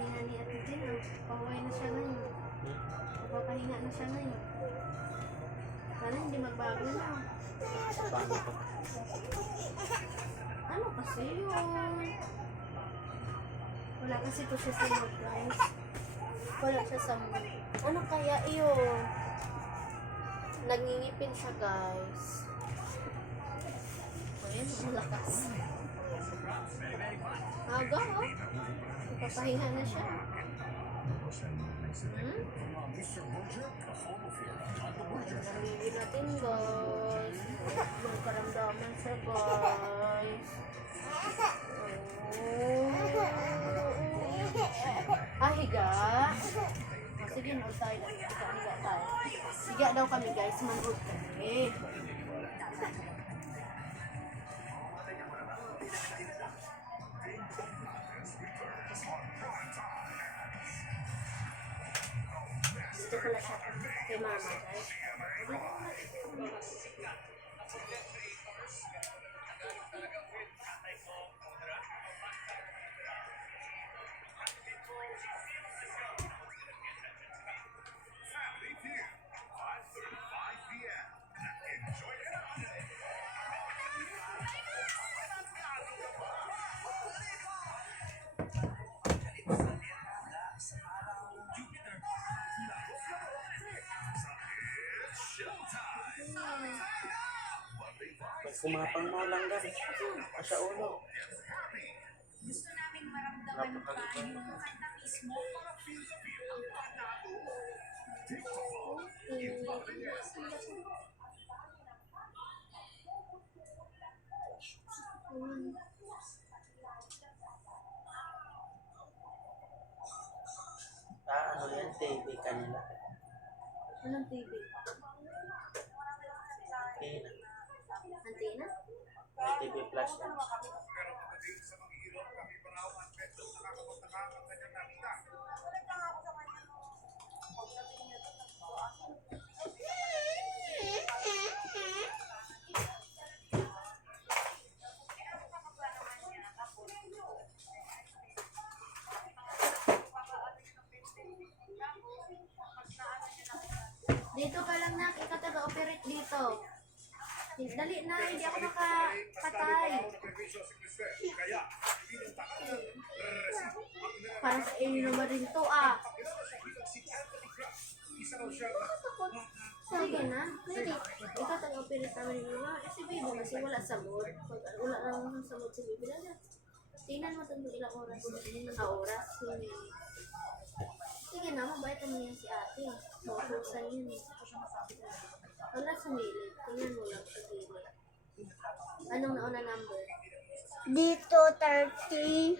papahinga ni Ate Jen. Pauwi na siya ngayon. Papahinga na siya ngayon. Sana hindi magbago na. Paano ko? Ano kasi yun? Wala kasi to siya sa mood, guys. Wala siya sa mood. Ano kaya yun? Nangingipin siya, guys. Ayun, ang lakas. Aga, oh. Papahinga na siya. Nangingin natin, guys. Magkaramdaman siya, guys. Ah, higa. Sige, no, tayo. Higa tayo. Higa daw kami, guys. Manood kami. Gusto ko lang siya kay mama, guys. Pag kumapang mo lang gan. Sa ulo. Gusto namin maramdaman pa yung kanta mismo. Ano yan? TV kanila. Anong TV? Tina. Antena? May TV Plus yan. Dito ka lang na, ikaw taga-operate dito. Dali na, hindi ako makapatay. Para sa inyo naman rin to, ah. Sige na, pwede. Ikaw taga-operate naman rin mo. Si baby kasi wala sa mood. Pag wala lang sa mood si baby na. Tingnan mo itong ilang oras. Oras. Sige na, mabait naman yan si ate. Mautusan yun eh. Wala sa milig. Tingnan mo lang sa gilid. Anong nauna number? Dito 30.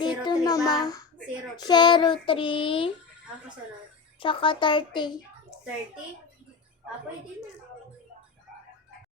Dito 03 naman ba? 03. 03. Ako sunod. Tsaka 30. 30? Ah, pwede na.